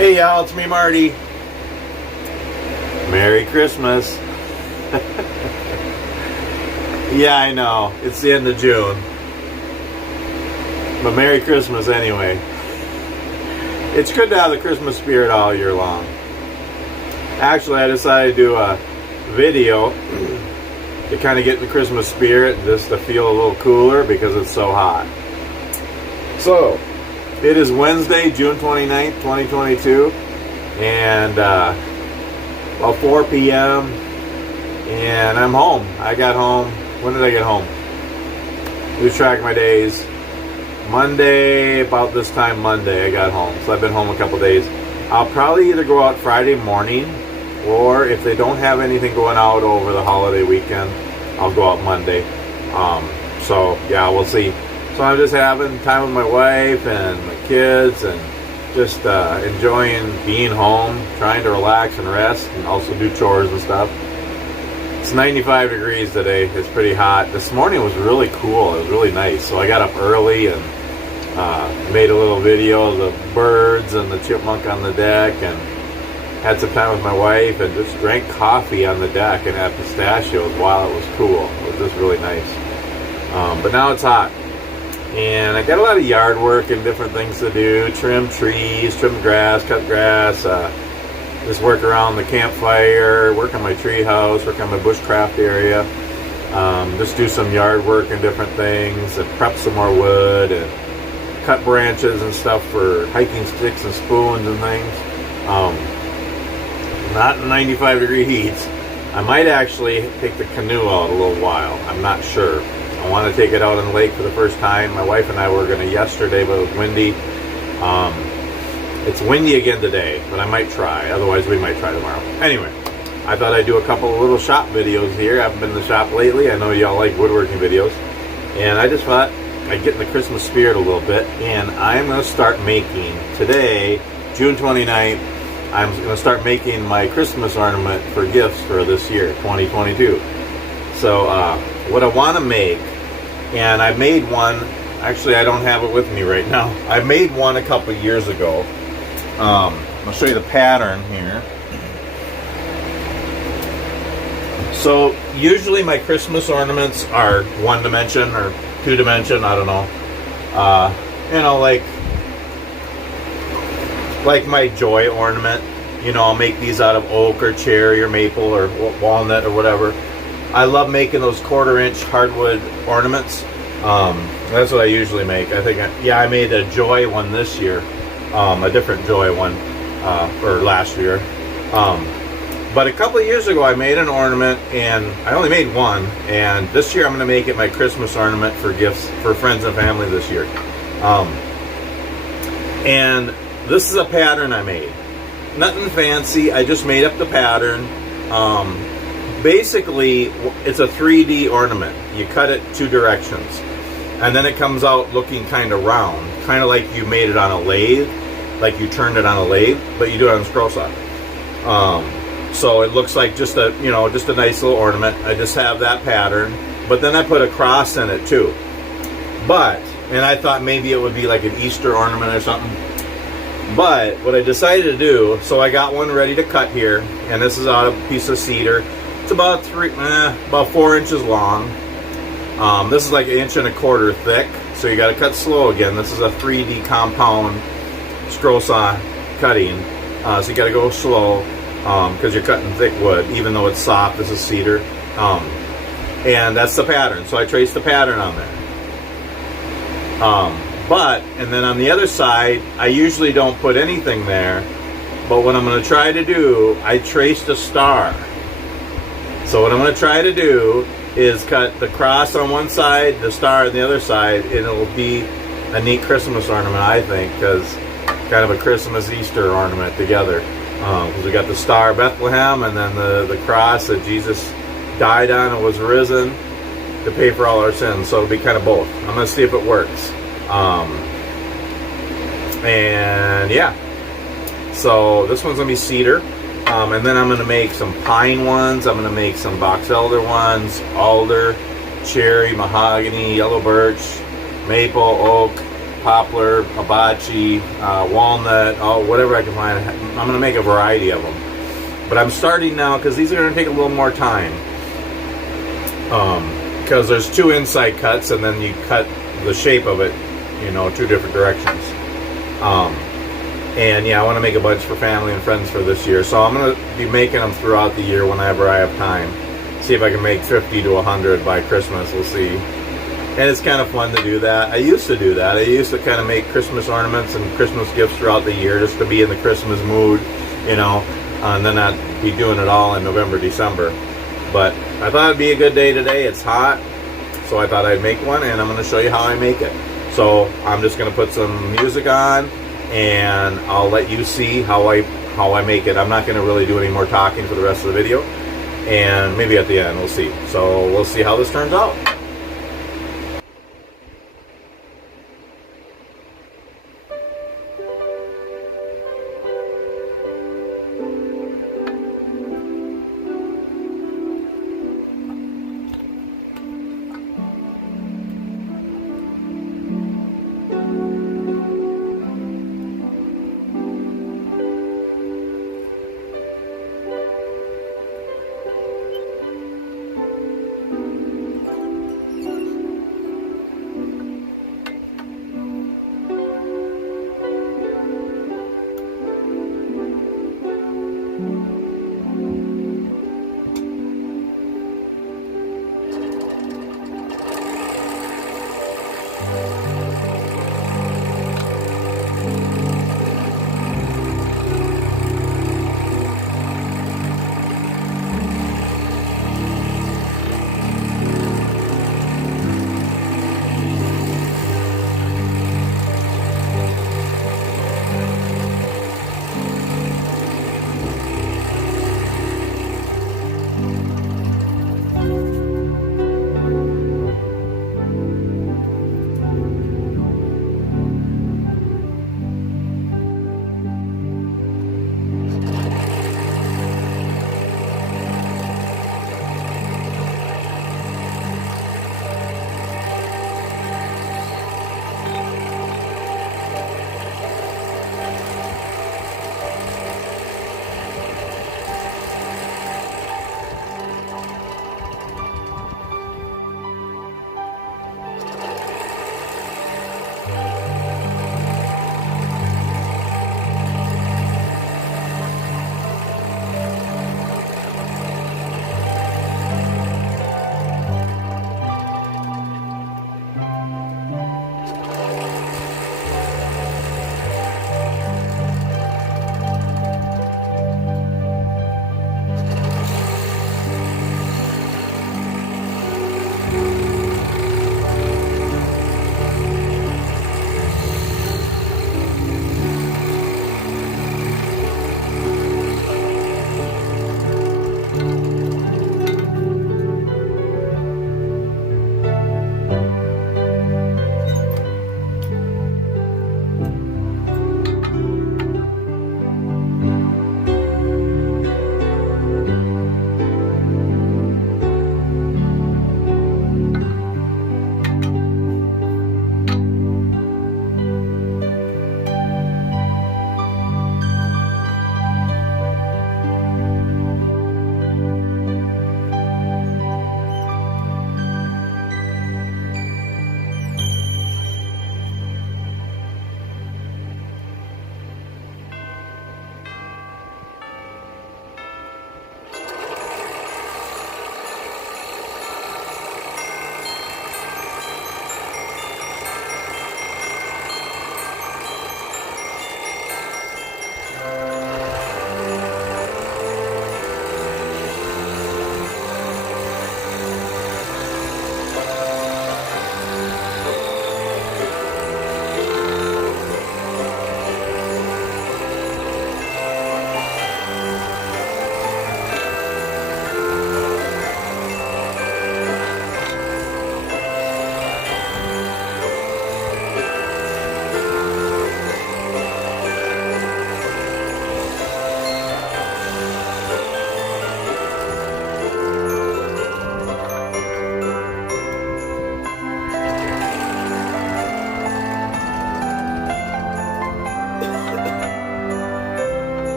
Hey y'all, it's me, Marty. Merry Christmas. Yeah, I know. It's the end of June. But Merry Christmas anyway. It's good to have the Christmas spirit all year long. Actually, I decided to do a video to kind of get in the Christmas spirit and just to feel a little cooler because it's so hot. So, it is Wednesday, June 29th, 2022, and about 4 p.m. and I'm home. I got home. When did I get home? Lose track of my days. Monday, about this time Monday, I got home. So I've been home a couple days. I'll probably either go out Friday morning, or if they don't have anything going out over the holiday weekend, I'll go out Monday. So yeah, we'll see. So I'm just having time with my wife and my kids and just enjoying being home, trying to relax and rest and also do chores and stuff. It's 95 degrees today. It's pretty hot. This morning was really cool. It was really nice. So I got up early and made a little video of the birds and the chipmunk on the deck and had some time with my wife and just drank coffee on the deck and had pistachios while it was cool. It was just really nice. But now it's hot. And I got a lot of yard work and different things to do. Trim trees, trim grass, cut grass, just work around the campfire, work on my tree house, work on my bushcraft area. Just do some yard work and different things and prep some more wood and cut branches and stuff for hiking sticks and spoons and things. Not in 95 degree heats. I might actually take the canoe out a little while. I'm not sure. I want to take it out on the lake for the first time. My wife and I were going to yesterday, but it was windy. It's windy again today, but I might try. Otherwise, we might try tomorrow. Anyway, I thought I'd do a couple of little shop videos here. I haven't been in the shop lately. I know y'all like woodworking videos. And I just thought I'd get in the Christmas spirit a little bit. And I'm going to start making, today, June 29th, I'm going to start making my Christmas ornament for gifts for this year, 2022. So, what I want to make, and I made one, actually I don't have it with me right now. I made one a couple years ago. I'll show you the pattern here. So usually my Christmas ornaments are 1 dimension or 2 dimension, I don't know. You know, like my joy ornament. You know, I'll make these out of oak or cherry or maple or walnut or whatever. I love making those 1/4 inch hardwood ornaments. That's what I usually make. I think, I made a joy one this year, a different joy one, or last year. But a couple of years ago, I made an ornament, and I only made one. And this year, I'm going to make it my Christmas ornament for gifts for friends and family this year. And this is a pattern I made. Nothing fancy. I just made up the pattern. Basically, it's a 3D ornament. You cut it 2 directions. And then it comes out looking kind of round. Kind of like you made it on a lathe. Like you turned it on a lathe, but you do it on Scrollsawn. So it looks like just a, just a nice little ornament. I just have that pattern. But then I put a cross in it too. And I thought maybe it would be like an Easter ornament or something. But what I decided to do, so I got one ready to cut here. And this is out of a piece of cedar. It's about 4 inches long. This is like 1.25 inches thick, so you got to cut slow again. This is a 3D compound Scrollsaw cutting, so you got to go slow because you're cutting thick wood, even though it's soft. This is cedar, and that's the pattern. So I traced the pattern on there. And then on the other side, I usually don't put anything there, but what I'm going to try to do, I traced a star. So what I'm going to try to do is cut the cross on one side, the star on the other side, and it'll be a neat Christmas ornament, I think, because kind of a Christmas Easter ornament together. Because we got the star Bethlehem and then the cross that Jesus died on and was risen to pay for all our sins. So it'll be kind of both. I'm going to see if it works. And yeah, so this one's going to be cedar. And then I'm going to make some pine ones. I'm going to make some box elder ones, alder, cherry, mahogany, yellow birch, maple, oak, poplar, hibachi, walnut, whatever I can find. I'm going to make a variety of them. But I'm starting now because these are going to take a little more time. Because there's 2 inside cuts, and then you cut the shape of it, you know, 2 different directions. And yeah, I want to make a bunch for family and friends for this year. So I'm going to be making them throughout the year whenever I have time. See if I can make 50 to 100 by Christmas. We'll see. And it's kind of fun to do that. I used to do that. I used to kind of make Christmas ornaments and Christmas gifts throughout the year just to be in the Christmas mood, you know, and then not be doing it all in November, December. But I thought it'd be a good day today. It's hot, so I thought I'd make one, and I'm going to show you how I make it. So I'm just going to put some music on, and I'll let you see how I make it. I'm not going to really do any more talking for the rest of the video, and maybe at the end we'll see. So we'll see how this turns out.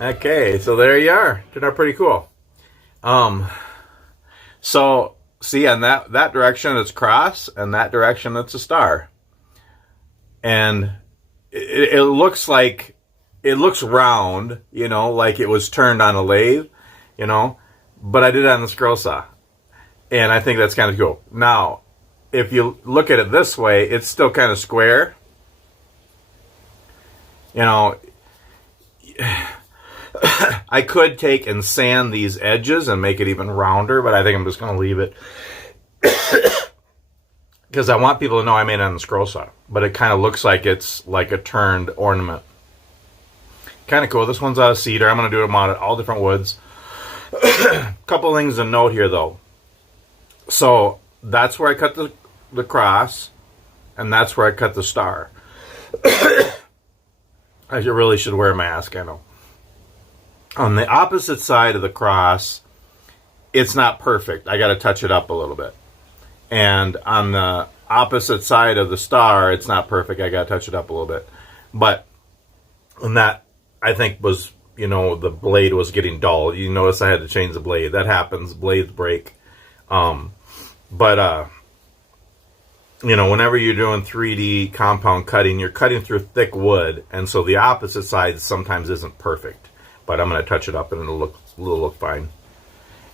Okay, so there you are. Turned out pretty cool. So see, on that direction it's cross, and that direction it's a star. And it looks like, it looks round, you know, like it was turned on a lathe, you know, but I did it on the scroll saw. And I think that's kind of cool. Now, if you look at it this way, it's still kind of square. You know, I could take and sand these edges and make it even rounder, but I think I'm just going to leave it. Because I want people to know I made it on the scroll saw. But it kind of looks like it's like a turned ornament. Kind of cool. This one's out of cedar. I'm going to do them out of all different woods. Couple things to note here, though. So that's where I cut the cross, and that's where I cut the star. I really should wear a mask, I know. On the opposite side of the cross, it's not perfect. I got to touch it up a little bit. And on the opposite side of the star, it's not perfect. I got to touch it up a little bit. But, and that, I think, was, you know, the blade was getting dull. You notice I had to change the blade. That happens. Blades break. You know, whenever you're doing 3D compound cutting, you're cutting through thick wood. And so the opposite side sometimes isn't perfect. But I'm going to touch it up and it'll look fine.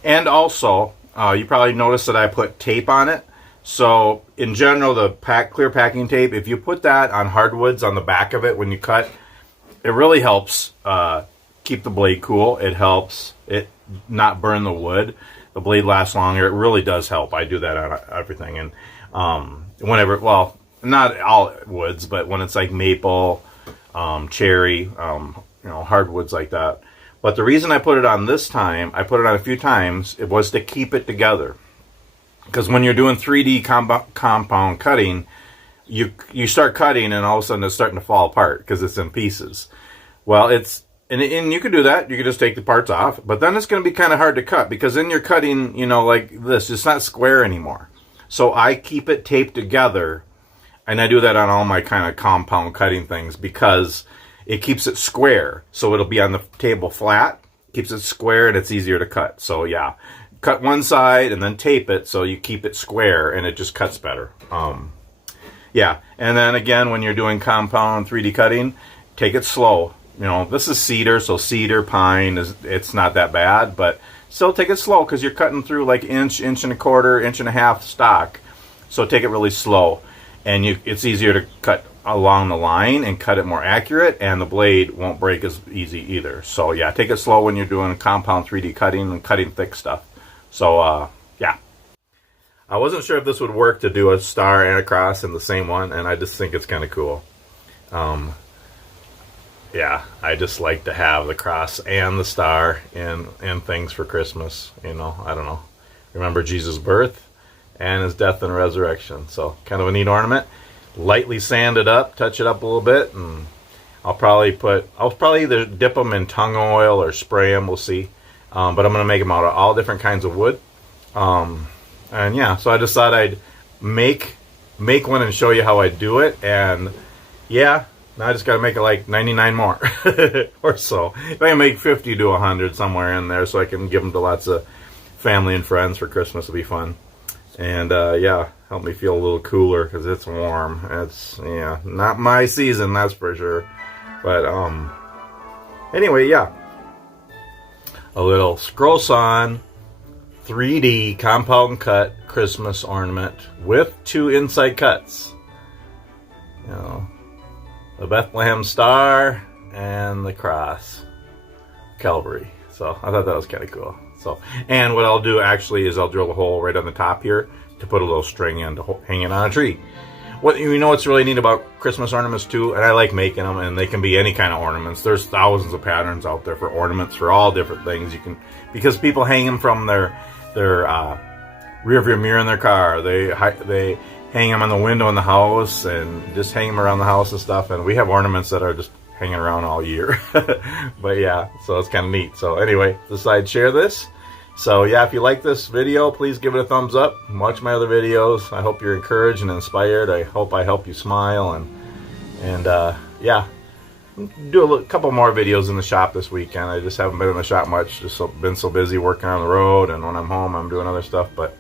And also, you probably noticed that I put tape on it. So, in general, the clear packing tape, if you put that on hardwoods on the back of it when you cut, it really helps keep the blade cool. It helps it not burn the wood. The blade lasts longer. It really does help. I do that on everything. And whenever, well, not all woods, but when it's like maple, cherry, you know, hardwoods like that. But the reason I put it on this time, I put it on a few times, it was to keep it together. Because when you're doing 3D compound cutting, you start cutting and all of a sudden it's starting to fall apart because it's in pieces. Well, and you could do that. You could just take the parts off. But then it's going to be kind of hard to cut because then you're cutting, you know, like this. It's not square anymore. So I keep it taped together. And I do that on all my kind of compound cutting things because it keeps it square. So it'll be on the table flat. Keeps it square and it's easier to cut. So yeah, cut one side and then tape it so you keep it square and it just cuts better. Yeah, and then again, when you're doing compound 3D cutting, take it slow. You know, this is cedar, so cedar, pine, it's not that bad, but still take it slow because you're cutting through like inch and a quarter, inch and a half stock. So take it really slow. And it's easier to cut along the line and cut it more accurate, and the blade won't break as easy either. So yeah, take it slow when you're doing compound 3D cutting and cutting thick stuff. So yeah. I wasn't sure if this would work to do a star and a cross in the same one, and I just think it's kind of cool. Yeah, I just like to have the cross and the star in things for Christmas. You know, I don't know. Remember Jesus' birth and his death and resurrection. So kind of a neat ornament. Lightly sand it up, touch it up a little bit, and I'll probably either dip them in tung oil or spray them. We'll see. But I'm going to make them out of all different kinds of wood. And yeah, so I just thought I'd make one and show you how I do it. And yeah, now I just got to make it like 99 more or so. If I can make 50 to 100 somewhere in there so I can give them to lots of family and friends for Christmas, will be fun. And yeah, help me feel a little cooler because it's warm. It's, yeah, not my season, that's for sure. But anyway, yeah, a little Scrollsawn 3D compound cut Christmas ornament with 2 inside cuts. You know, the Bethlehem star and the cross, Calvary. So I thought that was kind of cool. So, and what I'll do actually is I'll drill a hole right on the top here to put a little string in to hang it on a tree. What you know what's really neat about Christmas ornaments too, and I like making them, and they can be any kind of ornaments. There's thousands of patterns out there for ornaments for all different things. You can, because people hang them from their rear view mirror in their car. They hang them on the window in the house and just hang them around the house and stuff. And we have ornaments that are just hanging around all year. But yeah, so it's kind of neat. So anyway, decided to share this. So yeah, if you like this video, please give it a thumbs up. Watch my other videos. I hope you're encouraged and inspired. I hope I help you smile. And yeah, do a couple more videos in the shop this weekend. I just haven't been in the shop much. Just been so busy working on the road, and when I'm home, I'm doing other stuff. But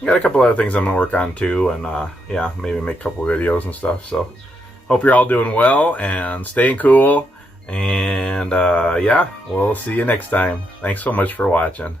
I got a couple other things I'm gonna work on too, and yeah, maybe make a couple videos and stuff. So hope you're all doing well and staying cool. And yeah, we'll see you next time. Thanks so much for watching.